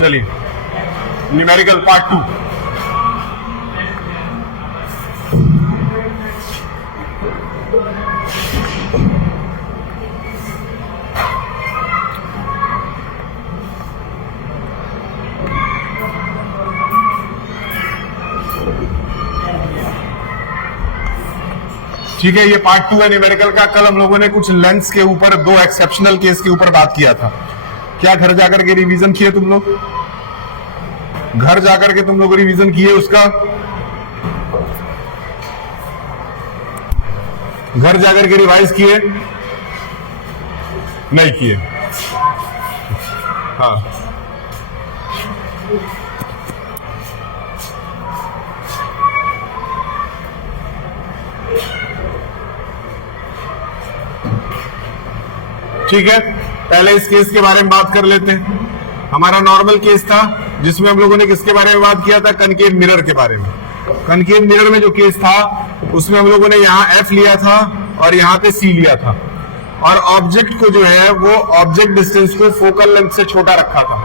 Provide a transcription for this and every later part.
चलिए numerical part 2। ठीक है, ये पार्ट 2 है न्यूमेरिकल का। कल हम लोगों ने कुछ लेंथ्स के ऊपर, दो एक्सेप्शनल केस के ऊपर बात किया था। क्या घर जाकर के रिवीजन किए तुम लोग? घर जाकर के तुम लोग रिवीजन किए उसका? घर जाकर के रिवाइज किए? नहीं किए? हाँ, ठीक है। पहले इस केस के बारे में बात कर लेते हैं। हमारा नॉर्मल केस था जिसमें हम लोगों ने किसके बारे में बात किया था? कनकेव मिरर के बारे में। कनकेव मिरर में जो केस था उसमें हम लोगों ने यहाँ एफ लिया था और यहाँ पे सी लिया था, और ऑब्जेक्ट को जो है वो ऑब्जेक्ट डिस्टेंस को फोकल लेंथ से छोटा रखा था।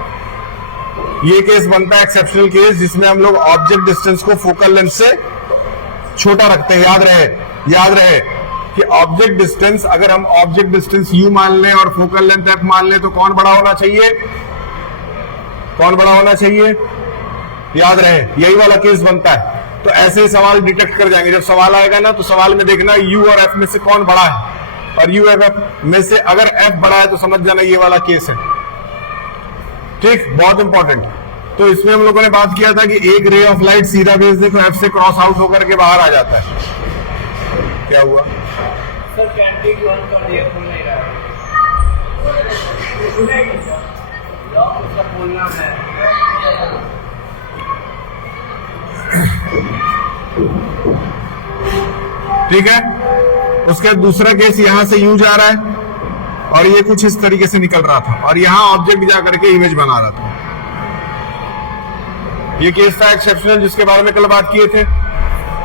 ये केस बनता है एक्सेप्शनल केस जिसमें हम लोग ऑब्जेक्ट डिस्टेंस को फोकल लेंथ से छोटा रखते हैं। याद रहे कि ऑब्जेक्ट डिस्टेंस, अगर हम ऑब्जेक्ट डिस्टेंस u मान लें और फोकल लेंथ f मान लें तो कौन बड़ा होना चाहिए? कौन बड़ा होना चाहिए? याद रहे, यही वाला केस बनता है। तो ऐसे ही सवाल डिटेक्ट कर जाएंगे। जब सवाल आएगा ना तो सवाल में देखना u और f में से कौन बड़ा है, और u और f में से अगर f बड़ा है तो समझ जाना ये वाला केस है। ठीक, बहुत इंपॉर्टेंट। तो इसमें हम लोगों ने बात किया था कि एक रे ऑफ लाइट सीधा भेज दे तो f से क्रॉस आउट होकर के बाहर आ जाता है। क्या हुआ सर? कैंटीन बंद कर दिया, खुल नहीं रहा है। लॉक उसका खोलना है। ठीक है। उसके दूसरा केस यहां से यू जा रहा है और ये कुछ इस तरीके से निकल रहा था और यहां ऑब्जेक्ट जाकर के इमेज बना रहा था। ये केस था एक्सेप्शनल जिसके बारे में कल बात किए थे।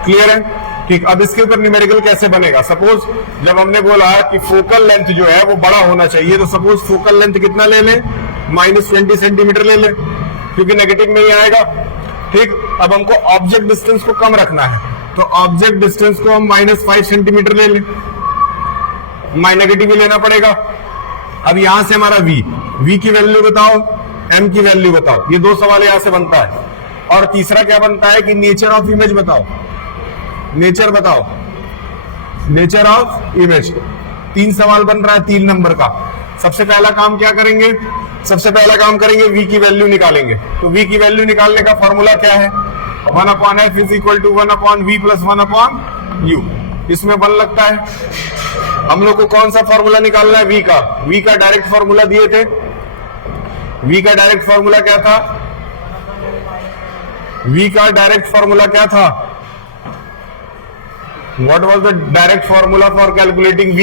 क्लियर है? ठीक। अब इसके ऊपर न्यूमेरिकल कैसे बनेगा? सपोज जब हमने बोला कि फोकल लेंथ जो है वो बड़ा होना चाहिए, तो सपोज फोकल लेंथ कितना ले लें? -20 सेंटीमीटर ले लें, क्योंकि नेगेटिव में ही आएगा। ठीक। अब हमको ऑब्जेक्ट डिस्टेंस को कम रखना है, तो ऑब्जेक्ट डिस्टेंस को हम -5 सेंटीमीटर ले लें, नेगेटिव ही लेना पड़ेगा। अब यहां से हमारा v की वैल्यू बताओ, m की वैल्यू बताओ। ये दो सवाल यहां से बनता है। और तीसरा क्या बनता है कि नेचर ऑफ इमेज बताओ। नेचर बताओ, नेचर ऑफ इमेज। 3 सवाल बन रहा है 3 नंबर का। सबसे पहला काम क्या करेंगे? सबसे पहला काम करेंगे v की वैल्यू निकालेंगे। तो v की वैल्यू निकालने का फॉर्मूला क्या है? 1/f is equal to 1/v plus 1/u। इसमें 1 लगता है। हम लोग को कौन सा फॉर्मूला निकालना है? v का। v का डायरेक्ट फॉर्मूला दिए थे। v का डायरेक्ट फॉर्मूला क्या था? v का डायरेक्ट फॉर्मूला क्या था? What was the direct formula for calculating v?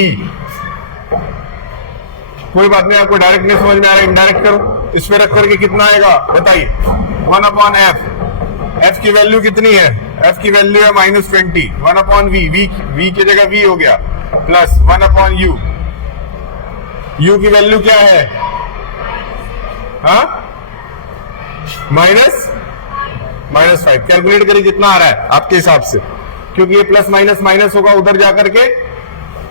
कोई बात नहीं, आपको डायरेक्ट नहीं समझ में आ रहा, इनडायरेक्ट करो। इसमें रख करके कितना आएगा बताइए? 1/f। f की वैल्यू कितनी है? f की वैल्यू है -20। 1/v, v की जगह v हो गया, प्लस 1/u। u की वैल्यू क्या है? हाँ, -5। कैलकुलेट करिए कितना आ रहा है आपके हिसाब से, क्योंकि ये प्लस माइनस माइनस होगा, उधर जाकर के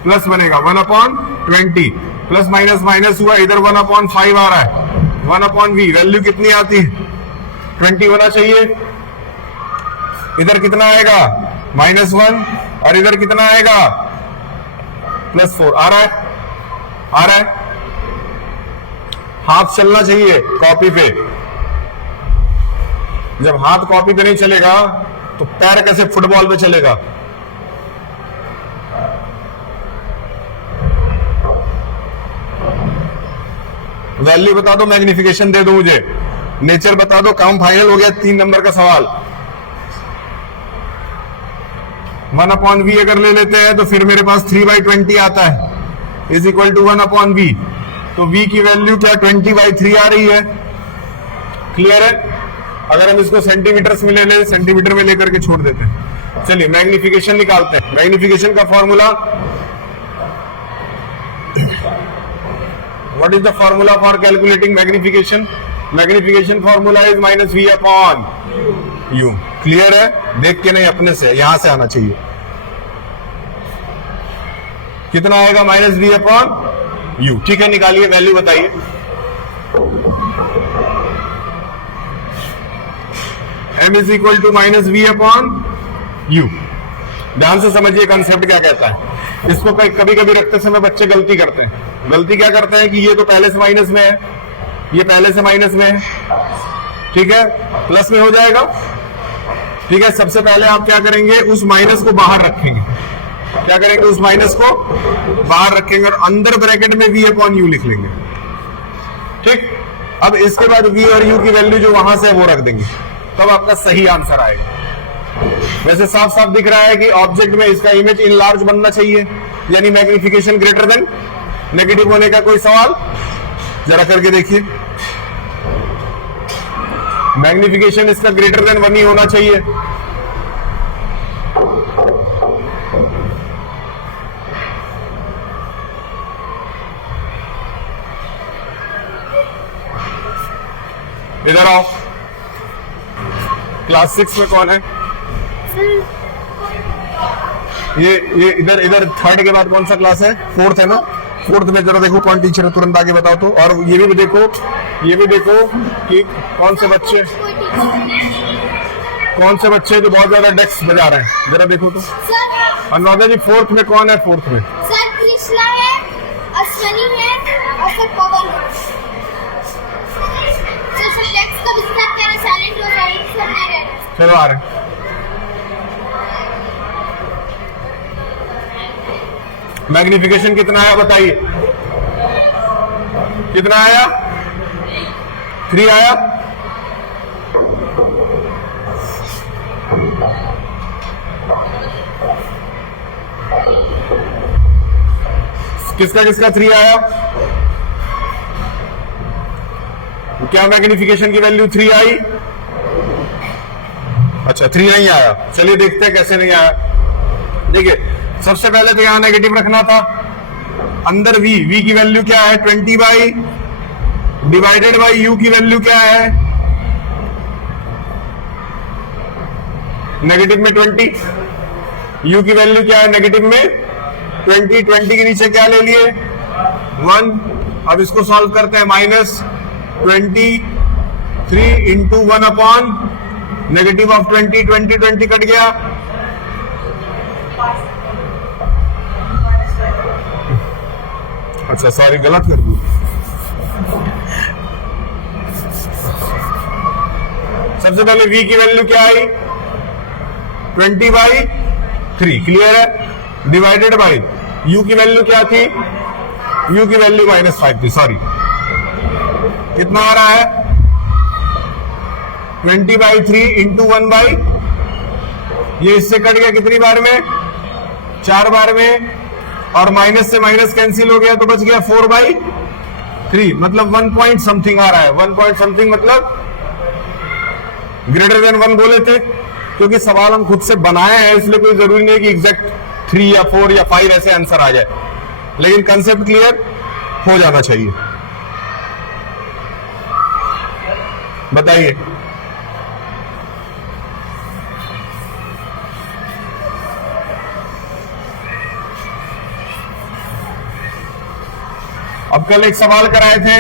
प्लस बनेगा। 1/20 प्लस माइनस माइनस हुआ, इधर 1/5 आ रहा है। 1/v वैल्यू कितनी आती है? 20 होना चाहिए। इधर कितना आएगा? -1, और इधर कितना आएगा? +4। आ रहा है? हाथ चलना चाहिए कॉपी पे। जब हाथ कॉपी पे नहीं चलेगा तो पैर कैसे फुटबॉल पे चलेगा? वैल्यू बता दो, मैग्निफिकेशन दे दो मुझे। नेचर बता दो, काम फाइनल हो गया। 3 नंबर का सवाल। 1/v अगर ले लेते हैं तो फिर मेरे पास 3/20 आता है, इज इक्वल टू 1/v। तो v की वैल्यू क्या 20/3 आ रही है। क्लियर है? अगर हम इसको सेंटीमीटर में ले लें, सेंटीमीटर में लेकर के छोड़ देते हैं। चलिए मैग्निफिकेशन निकालते हैं। मैग्निफिकेशन का formula, what is the formula for calculating magnification? Magnification formula is minus v upon u. Clear है? देख के नहीं, अपने से यहां से आना चाहिए। कितना आएगा? Minus v upon u. ठीक है, निकालिए, वैल्यू बताइए। m is equal to minus v upon u. ध्यान से समझिए कंसेप्ट क्या कहता है। इसको कभी कभी रखते समय बच्चे गलती करते हैं। गलती क्या करते हैं कि ये तो पहले से माइनस में है, ये पहले से माइनस में है, ठीक है, प्लस में हो जाएगा। ठीक है, सबसे पहले आप क्या करेंगे? उस माइनस को बाहर रखेंगे। क्या करेंगे? उस माइनस को बाहर रखेंगे और अंदर ब्रैकेट में वी अपॉन यू लिख लेंगे। ठीक, अब इसके बाद वी और यू की वैल्यू जो वहां से है वो रख देंगे, तब आपका सही आंसर आएगा। वैसे साफ साफ दिख रहा है कि ऑब्जेक्ट में इसका इमेज इन लार्ज बनना चाहिए, यानी मैग्निफिकेशन ग्रेटर देन नेगेटिव होने का कोई सवाल? जरा करके देखिए, मैग्निफिकेशन इसका ग्रेटर देन 1 ही होना चाहिए। इधर आओ। क्लास 6 में कौन है? ये इधर इधर थर्ड के बाद कौन सा क्लास है? फोर्थ है ना? फोर्थ में जरा देखो कौन टीचर है, तुरंत आगे बताओ तो। और ये भी देखो कि कौन से बच्चे जो बहुत ज्यादा डेस्क बजा रहे हैं, जरा देखो तो। अनुराधा जी, फोर्थ में कौन है? फोर्थ में सर कृष्णा है, अश्वनी है और सर पवन है। सर डेस्क का विस्तार करना, साइलेंट हो जाए, सर नहीं रहना। चलो आ रहे। मैग्निफिकेशन कितना आया बताइए? कितना आया? 3 आया। किसका 3 आया? क्या मैग्निफिकेशन की वैल्यू 3 आई? अच्छा, 3 नहीं आया। चलिए देखते हैं कैसे नहीं आया। देखिए, सबसे पहले तो यहां नेगेटिव रखना था। अंदर v की वैल्यू क्या है? 20 बाई डिवाइडेड बाई u की वैल्यू क्या है? नेगेटिव में 20। u की वैल्यू क्या है? नेगेटिव में 20 के नीचे क्या ले लिए? 1। अब इसको सॉल्व करते हैं। Minus 23 into 1 upon negative of 20 cut गया। अच्छा, सॉरी, गलत कर दी। सबसे पहले v की वैल्यू क्या आई? 20/3। क्लियर है? डिवाइडेड बाई u की वैल्यू क्या थी? u की वैल्यू -5 थी। सॉरी, कितना आ रहा है? 20/3 इंटू 1/, ये इससे कट गया कितनी बार में? 4 बार में। और माइनस से माइनस कैंसिल हो गया तो बच गया 4/3, मतलब 1 पॉइंट समथिंग आ रहा है। 1 पॉइंट समथिंग मतलब ग्रेटर देन 1 बोले थे, क्योंकि सवाल हम खुद से बनाए हैं, इसलिए कोई जरूरी नहीं कि एग्जैक्ट 3 या 4 या 5 ऐसे आंसर आ जाए, लेकिन कंसेप्ट क्लियर हो जाना चाहिए। बताइए। अब कल एक सवाल कराए थे,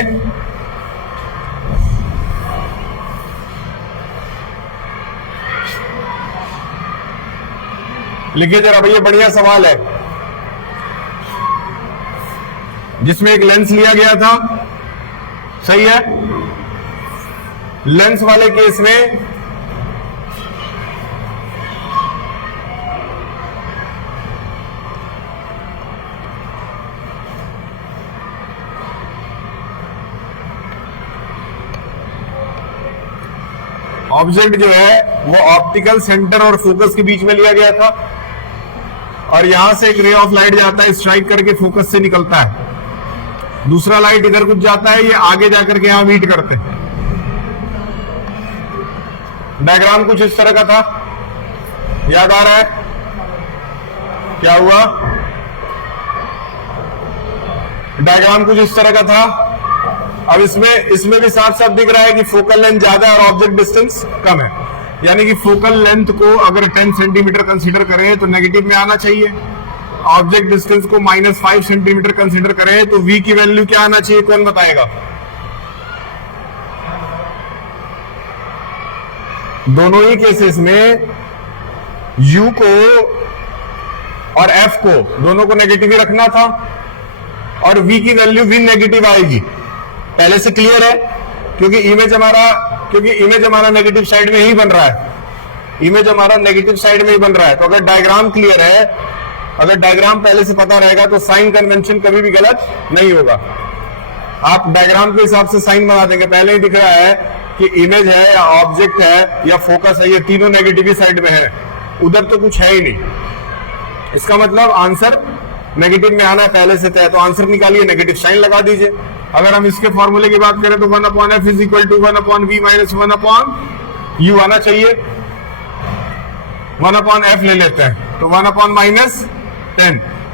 लिखिए जरा भैया, बढ़िया सवाल है, जिसमें एक लेंस लिया गया था। सही है? लेंस वाले केस में ऑब्जेक्ट जो है वो ऑप्टिकल सेंटर और फोकस के बीच में लिया गया था, और यहां से एक रे ऑफ लाइट जाता है, स्ट्राइक करके फोकस से निकलता है। दूसरा लाइट इधर कुछ जाता है, ये आगे जाकर के यहां मीट करते हैं। डायग्राम कुछ इस तरह का था, याद आ रहा है? क्या हुआ? डायग्राम कुछ इस तरह का था। अब इसमें भी साफ साफ दिख रहा है कि फोकल लेंथ ज्यादा है और ऑब्जेक्ट डिस्टेंस कम है, यानी कि फोकल लेंथ को अगर 10 सेंटीमीटर कंसीडर करें तो नेगेटिव में आना चाहिए, ऑब्जेक्ट डिस्टेंस को -5 सेंटीमीटर कंसीडर करें तो v की वैल्यू क्या आना चाहिए, कौन बताएगा? दोनों ही केसेस में u को और f को दोनों को नेगेटिव ही रखना था और v की वैल्यू भी नेगेटिव आएगी, पहले से क्लियर है, क्योंकि इमेज हमारा नेगेटिव साइड में ही बन रहा है, इमेज हमारा नेगेटिव साइड में ही बन रहा है। तो अगर डायग्राम क्लियर है, अगर डायग्राम पहले से पता रहेगा तो साइन कन्वेंशन कभी भी गलत नहीं होगा। आप डायग्राम के हिसाब से साइन बना देंगे, पहले ही दिख रहा है कि इमेज है या ऑब्जेक्ट है या फोकस है, ये तीनों नेगेटिव साइड में है, उधर तो कुछ है ही नहीं। इसका मतलब आंसर नेगेटिव में आना है पहले से तय, तो आंसर निकालिए, नेगेटिव साइन लगा दीजिए। अगर हम इसके फॉर्मूले की बात करें तो 1/f is equal to 1/v minus 1/u आना चाहिए। 1/f ले लेते हैं तो 1/-10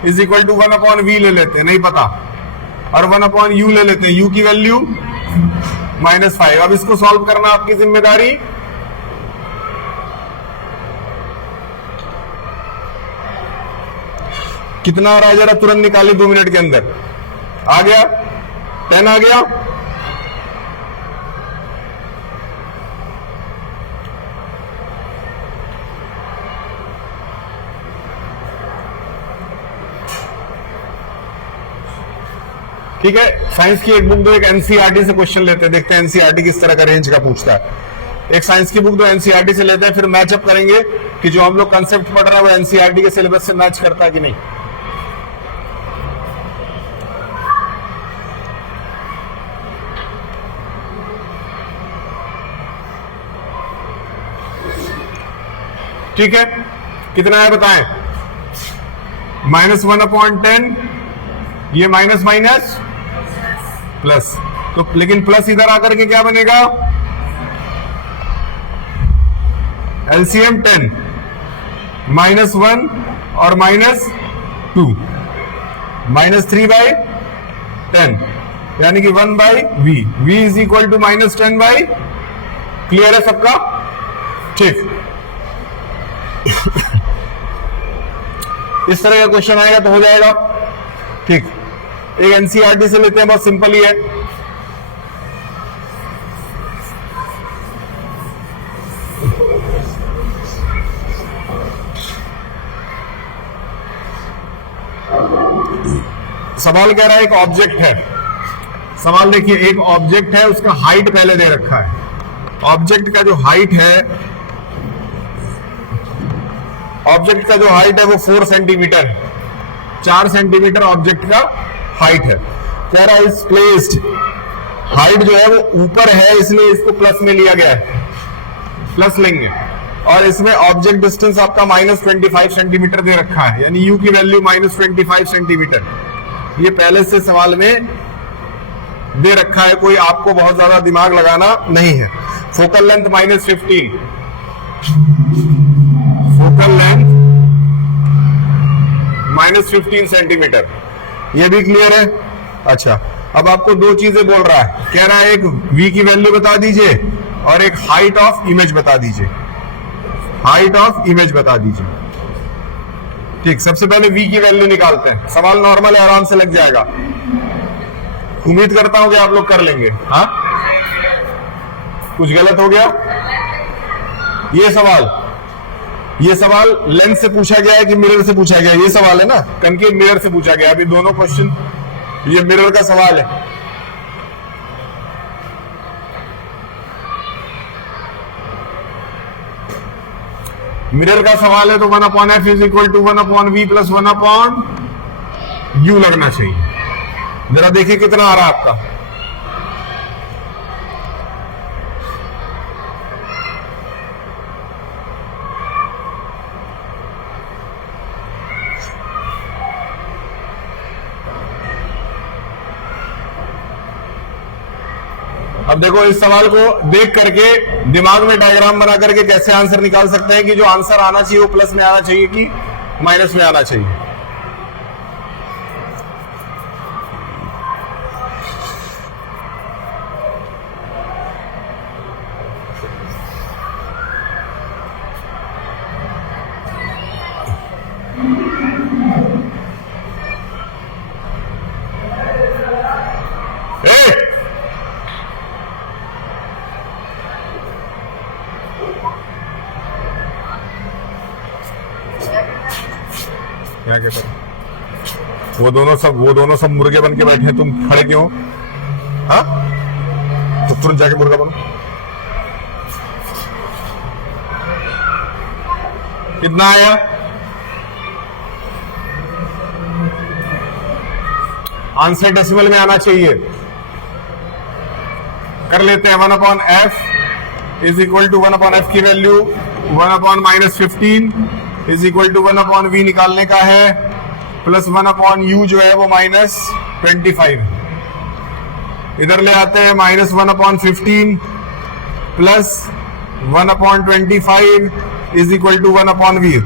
इज इक्वल टू 1/v ले लेते हैं, नहीं पता, और 1/u ले लेते हैं, u की वैल्यू -5। अब इसको सॉल्व करना आपकी जिम्मेदारी। कितना आ रहा है जरा तुरंत निकालिए 2 मिनट के अंदर। आ गया 10 आ गया, ठीक है। साइंस की एक बुक दो, एक एनसीईआरटी से क्वेश्चन लेते हैं, देखते हैं एनसीईआरटी किस तरह का रेंज का पूछता है। एक साइंस की बुक दो एनसीईआरटी से लेते हैं, फिर मैचअप करेंगे कि जो हम लोग कंसेप्ट पढ़ रहे हैं वो एनसीईआरटी के सिलेबस से मैच करता है कि नहीं। ठीक है, कितना है बताएं? -1/10, ये माइनस माइनस प्लस, तो लेकिन प्लस इधर आकर के क्या बनेगा? एलसीएम 10, -1 और -2, -3/10, यानी कि 1/v, v is equal to -10/, clear है सबका? ठीक। इस तरह का क्वेश्चन आएगा तो हो जाएगा, ठीक। एक एनसीईआरटी से लेते हैं, बहुत सिंपल ही है। सवाल कह रहा है एक ऑब्जेक्ट है, सवाल देखिए, एक ऑब्जेक्ट है, उसका हाइट पहले दे रखा है। ऑब्जेक्ट का जो हाइट है, ऑब्जेक्ट का जो हाइट है वो 4 सेंटीमीटर है, 4 सेंटीमीटर ऑब्जेक्ट का हाइट है। कह रहा है इस प्लेस्ड, हाइट जो है वो ऊपर है इसलिए इसको प्लस में लिया गया है, प्लस लेंगे, और इसमें ऑब्जेक्ट डिस्टेंस आपका -25 सेंटीमीटर दे रखा है, यानी u की वैल्यू -25 सेंटीमीटर। ये पहले से सवाल में दे रखा है, कोई आपको बहुत ज्यादा दिमाग लगाना नहीं है। Focal length -15, focal length -15 centimetre, ये भी क्लियर है। अच्छा, अब आपको दो चीजें बोल रहा है, कह रहा है एक v की वैल्यू बता दीजिए और एक हाइट ऑफ इमेज बता दीजिए, हाइट ऑफ इमेज बता दीजिए। ठीक, सबसे पहले v की वैल्यू निकालते हैं, सवाल नॉर्मल है, आराम से लग जाएगा। उम्मीद करता हूं कि आप लोग कर लेंगे। हाँ, कुछ गलत हो गया? ये सवाल लेंस से पूछा गया है कि मिरर से पूछा गया है? ये सवाल है ना, कनकेव मिरर से पूछा गया। अभी दोनों क्वेश्चन, ये मिरर का सवाल है। मिरर का सवाल है तो 1/f is equal to 1/v plus 1/u लगना चाहिए। जरा देखिए कितना आ रहा है आपका। अब देखो, इस सवाल को देख करके दिमाग में डायग्राम बना करके कैसे आंसर निकाल सकते हैं कि जो आंसर आना चाहिए वो प्लस में आना चाहिए कि माइनस में आना चाहिए। क्या कहते हैं, वो दोनों सब मुर्गे बन के बैठे, तुम खड़े क्यों? हाँ, तो तुरंत जाके मुर्गा बनो। कितना आया? आंसर डेसिमल में आना चाहिए। कर लेते हैं। 1/f is equal to 1/f की value 1/-15 is equal to 1/v निकालने का है, प्लस 1/u जो है वो -25। इधर ले आते हैं, -1/15 plus 1/25 is equal to 1/v।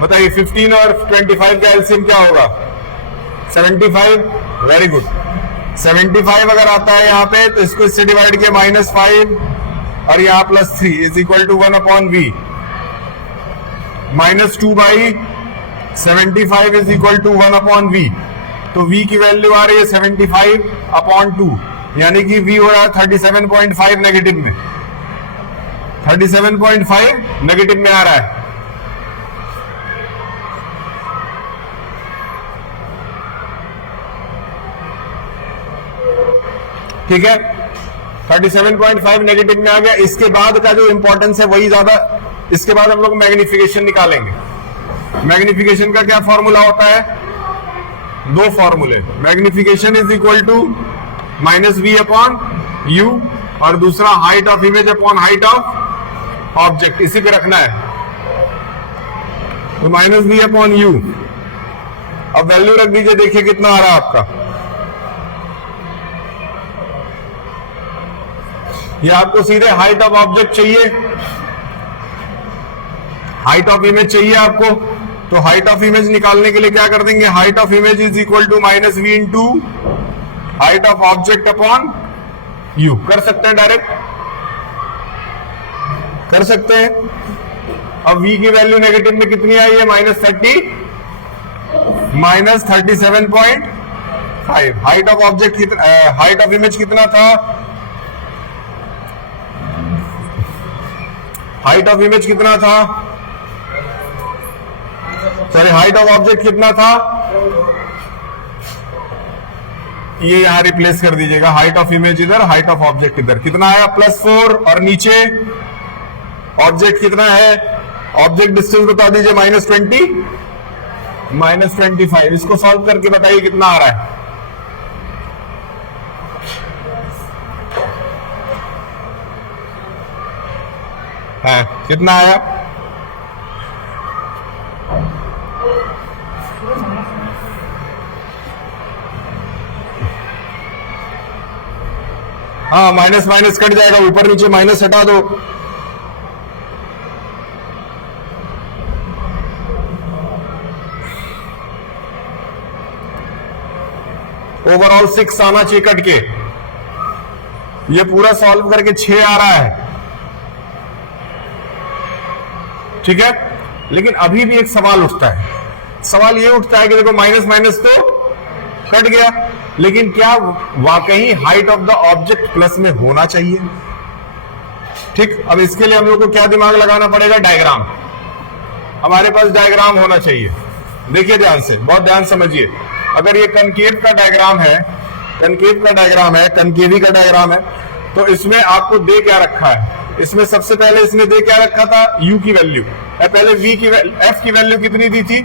बताइए 15 और 25 का एलसीएम क्या होगा? 75। Very good. 75 अगर आता है यहाँ पे तो इसको इससे डिवाइड किया -5 और यहाँ +3 is equal to 1/v। -2/75 is equal to 1/v। तो v की वैल्यू आ रही है 75/2, यानी कि v हो रहा है 37.5 नेगेटिव में। 37.5 नेगेटिव में आ रहा है। ठीक है, 37.5 नेगेटिव में आ गया। इसके बाद का जो इंपॉर्टेंस है वही ज्यादा, इसके बाद हम लोग मैग्निफिकेशन निकालेंगे। मैग्निफिकेशन का क्या फॉर्मूला होता है? दो फॉर्मूले। Magnification is equal to -v/u और दूसरा height of image upon height of object, इसी पे रखना है। तो -v/u। अब वैल्यू रख दीजिए, देखिए कितना आ रहा है आपका। ये आपको सीधे हाइट ऑफ ऑब्जेक्ट चाहिए, हाइट ऑफ इमेज चाहिए आपको। तो हाइट ऑफ इमेज निकालने के लिए क्या कर देंगे? Height of image is equal to -v into height of object upon u। कर सकते हैं, डायरेक्ट कर सकते हैं। अब v की वैल्यू नेगेटिव में कितनी आई है? -37.5। हाइट ऑफ ऑब्जेक्ट कितना, हाइट ऑफ इमेज कितना था? हाइट ऑफ इमेज कितना था? सॉरी, हाइट ऑफ ऑब्जेक्ट कितना था? ये यहां रिप्लेस कर दीजिएगा। हाइट ऑफ इमेज इधर, हाइट ऑफ ऑब्जेक्ट इधर। कितना आया? +4। और नीचे ऑब्जेक्ट कितना है? ऑब्जेक्ट डिस्टेंस बता दीजिए, -20 -25। इसको सॉल्व करके बताइए कितना आ रहा है। कितना आया? हाँ, माइनस माइनस कट जाएगा, ऊपर नीचे माइनस हटा दो। ओवरऑल 6 आना चाहिए कट के। ये पूरा सॉल्व करके 6 आ रहा है। ठीक है, लेकिन अभी भी एक सवाल उठता है। सवाल ये उठता है कि देखो माइनस माइनस तो कट गया, लेकिन क्या वाकई height of the object plus में होना चाहिए? ठीक, अब इसके लिए हम लोग को क्या दिमाग लगाना पड़ेगा? डायग्राम। हमारे पास डायग्राम होना चाहिए। देखिए ध्यान से, बहुत ध्यान समझिए। अगर ये कनकेव का डायग्राम है, कनकेव का डायग्राम है, कनकेवी का डायग्राम है, तो इसमें आपको दे क्या रखा है? इसमें सबसे पहले इसने दे क्या रखा था? u की वैल्यू। पहले v की f की वैल्यू कितनी दी थी?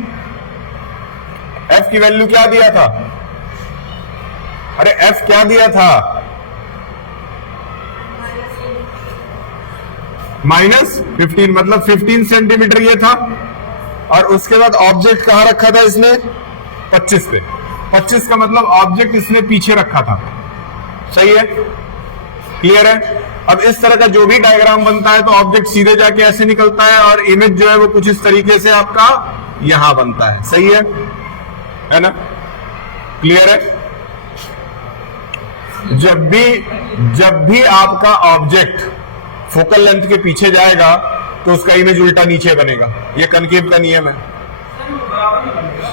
f की वैल्यू क्या दिया था? अरे f क्या दिया था? -15, मतलब 15 सेंटीमीटर ये था। और उसके बाद ऑब्जेक्ट कहां रखा था इसने? 25 पे। 25 का मतलब ऑब्जेक्ट इसने पीछे रखा था। सही है, क्लियर है? अब इस तरह का जो भी डायग्राम बनता है तो ऑब्जेक्ट सीधे जाके ऐसे निकलता है और इमेज जो है वो कुछ इस तरीके से आपका यहां बनता है। सही है ना? क्लियर है? जब भी आपका ऑब्जेक्ट फोकल लेंथ के पीछे जाएगा तो उसका इमेज उल्टा नीचे बनेगा। ये कनकेव का नियम है।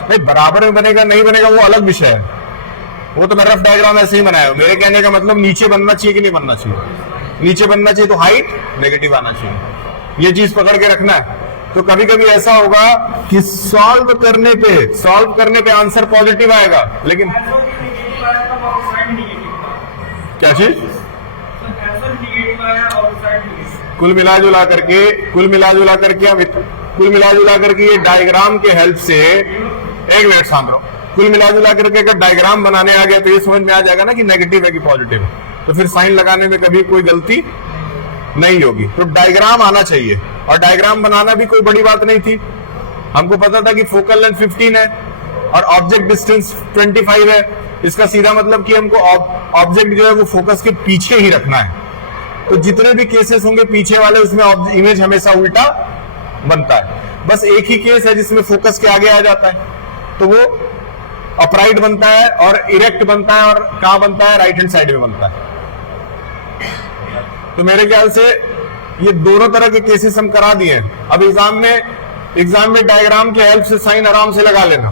नहीं, बराबर में बनेगा नहीं बनेगा वो अलग विषय है। वो तो मैं रफ डायग्राम ऐसे ही बनाया हूं। मेरे कहने का मतलब नीचे बनना चाहिए कि नहीं बनना चाहिए? नीचे बनना चाहिए, तो हाइट नेगेटिव आना चाहिए। ये चीज पकड़ के रखना है। तो कभी कभी ऐसा होगा कि सॉल्व करने पे आंसर पॉजिटिव आएगा, लेकिन क्या चीज कुल मिला जुला करके ये डायग्राम के हेल्प से, एक मिनट शांत रहो, कुल मिला जुला करके अगर डायग्राम बनाने आ गया तो ये समझ में आ जाएगा ना कि नेगेटिव है कि पॉजिटिव है, तो फिर साइन लगाने में कभी कोई गलती नहीं होगी। तो डायग्राम आना चाहिए, और डायग्राम बनाना भी कोई बड़ी बात नहीं थी। हमको पता था कि फोकल लेंथ 15 है और ऑब्जेक्ट डिस्टेंस 25 है। इसका सीधा मतलब कि हमको ऑब्जेक्ट जो है वो फोकस के पीछे ही रखना है। तो जितने भी केसेस होंगे पीछे वाले, उसमें इमेज हमेशा उल्टा बनता है। बस एक ही केस है जिसमें फोकस के आगे आ जाता है, तो वो अपराइट बनता है और इरेक्ट बनता है, और कहां बनता है, राइट हैंड साइड में बनता है। तो मेरे ख्याल से ये दोनों तरह के केसेस हम करा दिए हैं। अब एग्जाम में डायग्राम के हेल्प से साइन आराम से लगा लेना।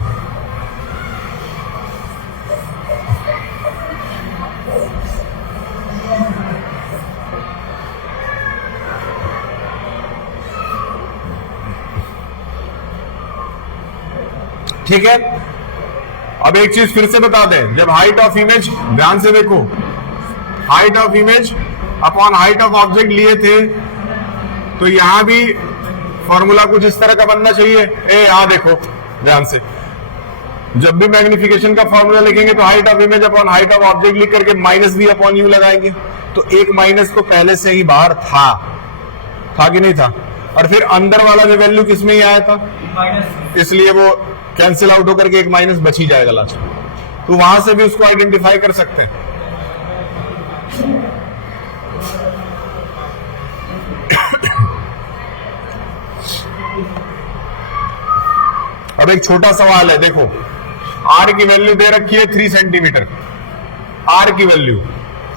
ठीक है, अब एक चीज फिर से बता दें, जब हाइट ऑफ इमेज, ध्यान से देखो, height of image upon height of object लिए थे, तो यहां भी फॉर्मूला कुछ इस तरह का बनना चाहिए। यहां देखो ध्यान से, जब भी मैग्निफिकेशन का फॉर्मूला लिखेंगे तो height of image upon height of object लिख करके माइनस भी अपॉन यू लगाएंगे। तो एक माइनस तो पहले से ही बाहर था कि नहीं था, और फिर अंदर वाला जो वैल्यू किसमें ही आया था, इसलिए वो कैंसिल आउट होकर के एक माइनस बच ही जाएगा लास्ट में। तो वहां से भी उसको आइडेंटिफाई कर सकते हैं। अब एक छोटा सवाल है, देखो आर की वैल्यू दे रखी है 3 सेंटीमीटर। आर की वैल्यू,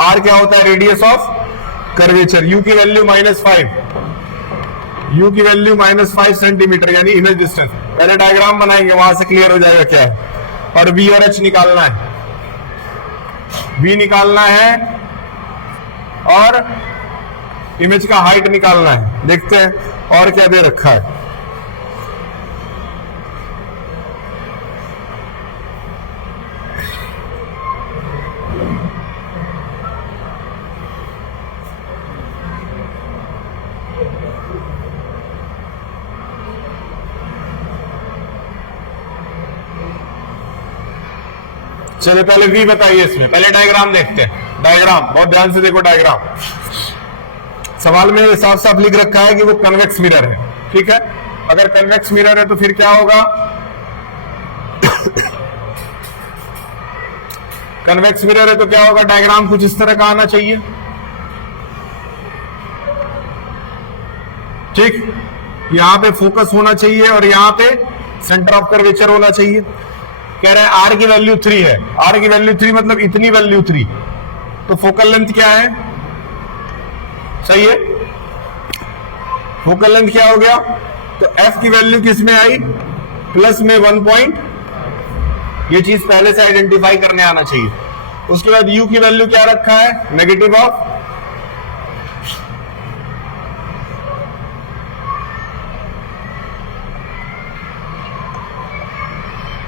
आर क्या होता है, रेडियस ऑफ कर्वेचर। यू की वैल्यू -5, यू की वैल्यू -5 सेंटीमीटर यानी इमेज डिस्टेंस। पहले डायग्राम बनाएंगे, वहां से क्लियर हो जाएगा क्या है। और बी और एच निकालना है, बी निकालना है और इमेज का हाइट निकालना है। देखते हैं और क्या दे रखा है। चलिए पहले वी बताइए इसमें, पहले डायग्राम देखते हैं। डायग्राम बहुत ध्यान से देखो, डायग्राम सवाल में साफ साफ लिख रखा है कि वो कन्वेक्स मिरर है। ठीक है, अगर कन्वेक्स मिरर है तो फिर क्या होगा, कन्वेक्स मिरर है तो क्या होगा, डायग्राम कुछ इस तरह का आना चाहिए। ठीक, यहां पे फोकस होना चाहिए और यहां पे सेंटर ऑफ कर्वेचर होना चाहिए। कह रहे हैं आर की वैल्यू 3 है, आर की वैल्यू 3 मतलब इतनी वैल्यू 3, तो फोकल लेंथ क्या है, सही है, फोकल लेंथ क्या हो गया, तो एफ की वैल्यू किस में आई, प्लस में 1 पॉइंट, ये चीज पहले से आइडेंटिफाई करने आना चाहिए। उसके बाद यू की वैल्यू क्या रखा है, नेगेटिव ऑफ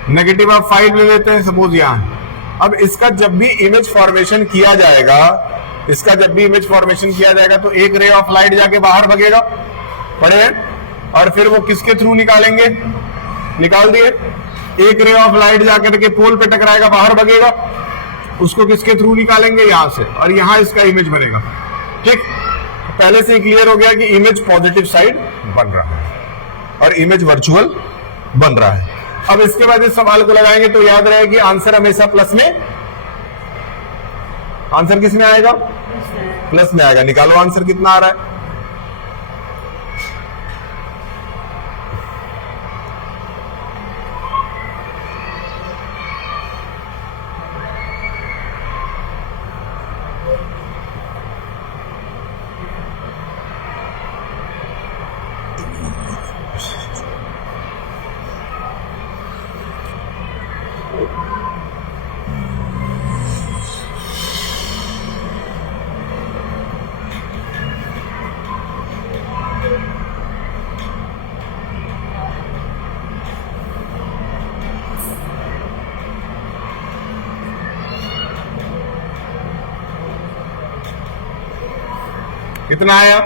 -5 ले लेते हैं सपोज यहां। अब इसका जब भी इमेज फॉर्मेशन किया जाएगा, तो एक रे ऑफ लाइट जाके बाहर भगेगा, पढ़े हैं, और फिर वो किसके थ्रू निकालेंगे, निकाल दिए, एक रे ऑफ लाइट जाकर के पोल पे टकराएगा, बाहर भगेगा, उसको किसके थ्रू निकालेंगे, यहां से, और यहां इसका इमेज बनेगा। ठीक, पहले से ही क्लियर हो गया कि इमेज पॉजिटिव साइड बन रहा है और इमेज वर्चुअल बन रहा है। अब इसके बाद इस सवाल को लगाएंगे तो याद रहे कि आंसर हमेशा प्लस में, आंसर किस में आएगा, प्लस में आएगा। निकालो आंसर कितना आ रहा है, कितना आया?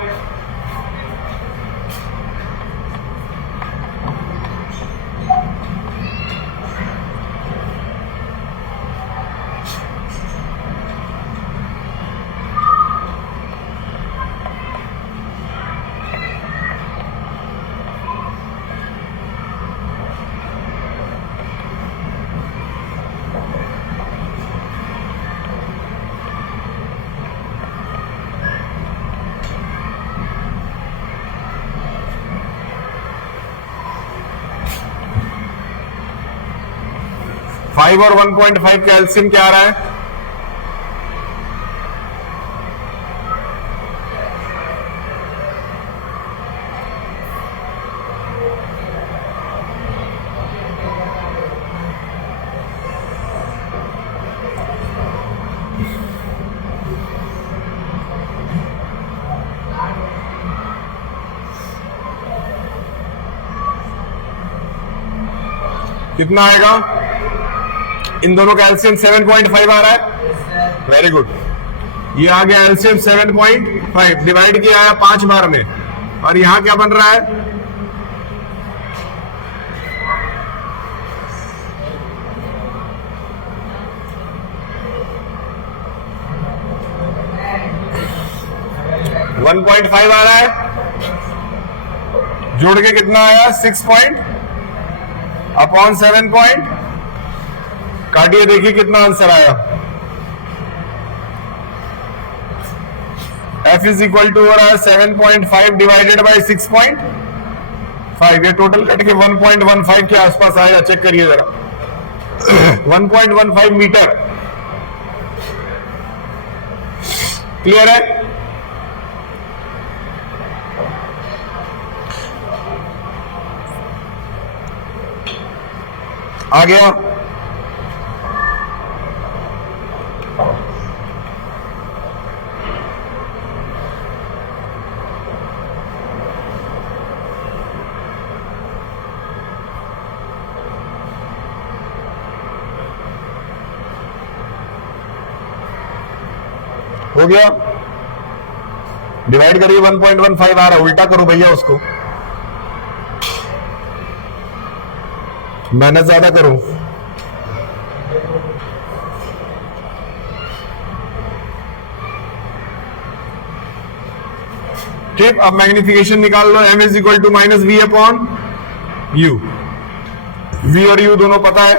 फाइव और 1.5 का एलसीएम क्या आ रहा है? कितना आएगा? इन दोनों का एलसीएम 7.5 आ रहा है। Very good. ये आ गया एलसीएम 7.5 डिवाइड किया है 5 बार में, और यहां क्या बन रहा है? वन 1.5 आ रहा है। जोड़ के कितना आया? 6 अपॉन 7 काटिए, देखिए कितना आंसर आया। F इज इक्वल टू हो रहा है 7.5 डिवाइडेड बाई 6.5। ये टोटल कट के 1.15 के आसपास आएगा। चेक करिए जरा। 1.15 मीटर। क्लियर है? आ गया। हो गया। डिवाइड करिए 1.15 आ रहा है, उल्टा करो भैया उसको, मेहनत ज्यादा करो। ठीक, अब मैग्निफिकेशन निकाल लो। m is equal to minus v upon u. v और u दोनों पता है,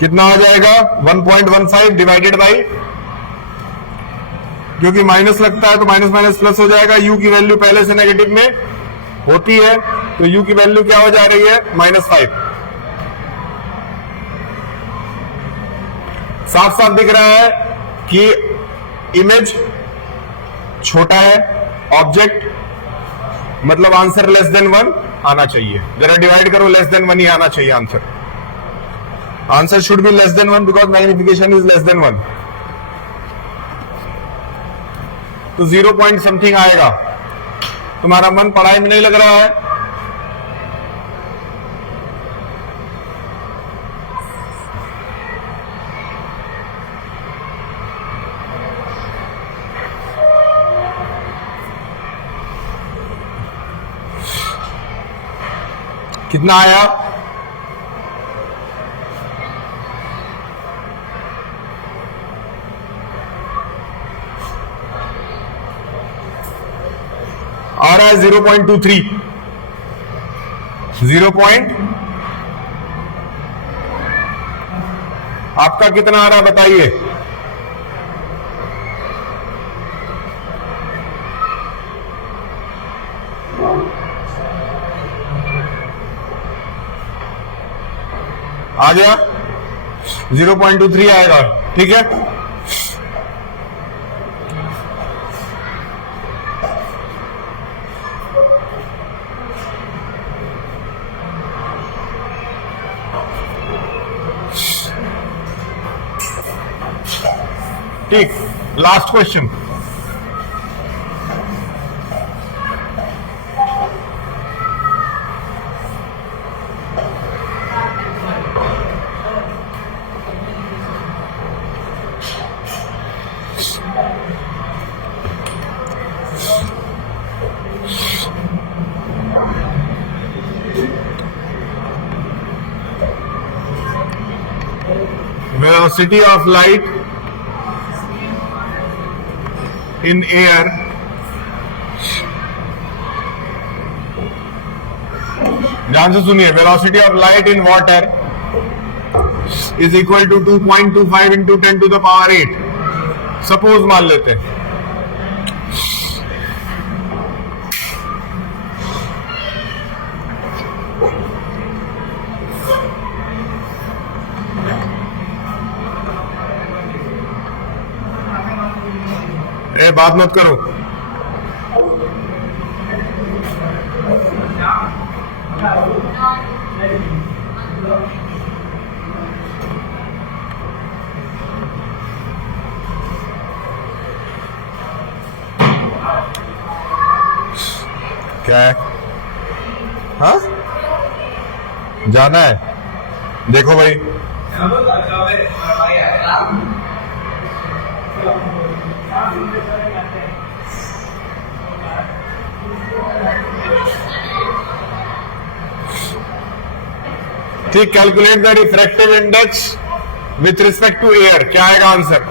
कितना आ जाएगा? 1.15 डिवाइडेड बाई, क्योंकि माइनस लगता है तो माइनस माइनस प्लस हो जाएगा। u की वैल्यू पहले से नेगेटिव में होती है, तो u की वैल्यू क्या हो जा रही है? -5। साफ साफ दिख रहा है कि इमेज छोटा है, ऑब्जेक्ट मतलब आंसर लेस देन 1 आना चाहिए। जरा डिवाइड करो, लेस देन 1 ही आना चाहिए answer. Answer should be less than 1 because magnification is less than 1। तो 0 पॉइंट समथिंग आएगा। तुम्हारा मन पढ़ाई में नहीं लग रहा है? कितना आया? आ रहा है 0.23। 0 पॉइंट आपका कितना आ रहा है बताइए? आ गया 0.23 आएगा। ठीक है, ठीक। Last question. velocity of light in air ध्यान से सुनिए, velocity of light in water is equal to 2.25 into 10 to the power 8। Suppose मान लेते हैं बात मत करो। क्या है? हाँ, जाना है। देखो भाई, ठीक, calculate the refractive index with respect to air. क्या आएगा आंसर?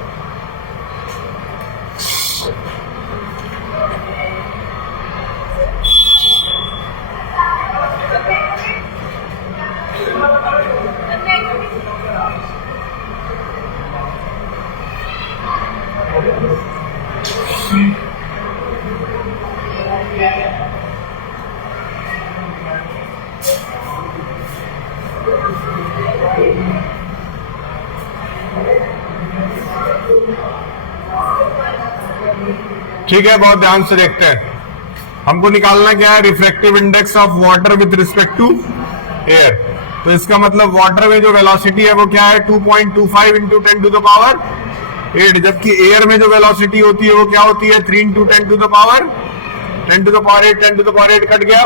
ठीक है, बहुत ध्यान से देखते हैं। हमको निकालना क्या है? Refractive index of water with respect to air. तो इसका मतलब वाटर में जो वेलोसिटी है वो क्या है? 2.25 इंटू 10 टू द पावर 8, जबकि एयर में जो वेलोसिटी होती है वो क्या होती है? 3 into 10 to the power 10 to the power 8। 10 to the power 8 cut गया,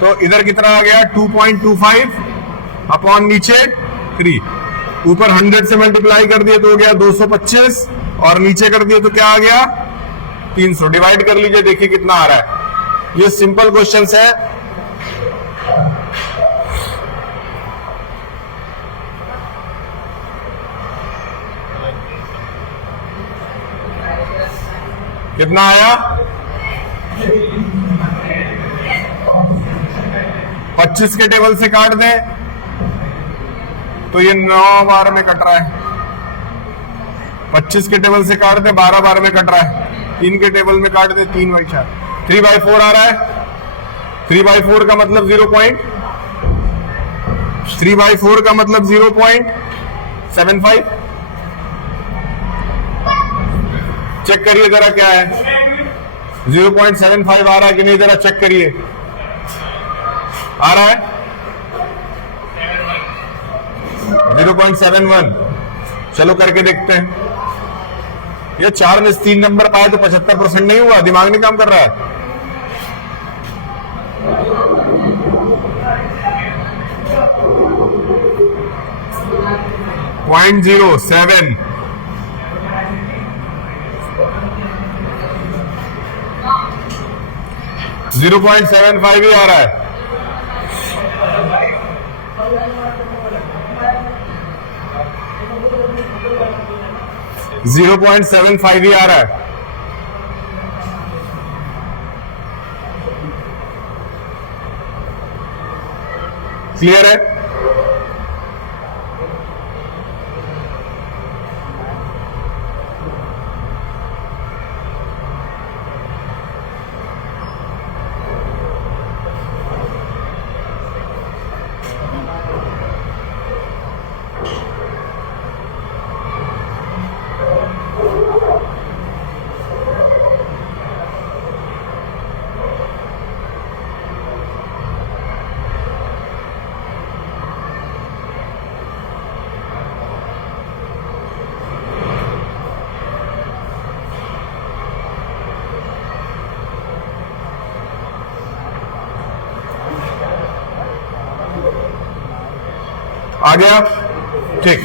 तो इधर कितना आ गया? 2.25 अपॉन नीचे 3, ऊपर 100 से मल्टीप्लाई कर दिया तो हो गया 225, और नीचे कर दिया तो क्या आ गया? 300। डिवाइड कर लीजिए, देखिए कितना आ रहा है। ये सिंपल क्वेश्चन है। कितना आया? 25 के टेबल से काट दें तो ये 9 बार में कट रहा है। 25 के टेबल से काट दें 12 बार में कट रहा है। 3 के टेबल में काट दे 3/4, 3/4 आ रहा है। 3/4 का मतलब 3/4 का मतलब 0.75। चेक करिए जरा क्या है, 0.75 आ रहा है कि नहीं? जरा चेक करिए, आ रहा है 0.71। चलो करके देखते हैं। ये 4 में 3 नंबर पाए तो 75% नहीं हुआ? दिमाग नहीं काम कर रहा है। .07 0.75 ही आ रहा है। .75 ही आ रहा है। क्लियर है? आ गया? ठीक।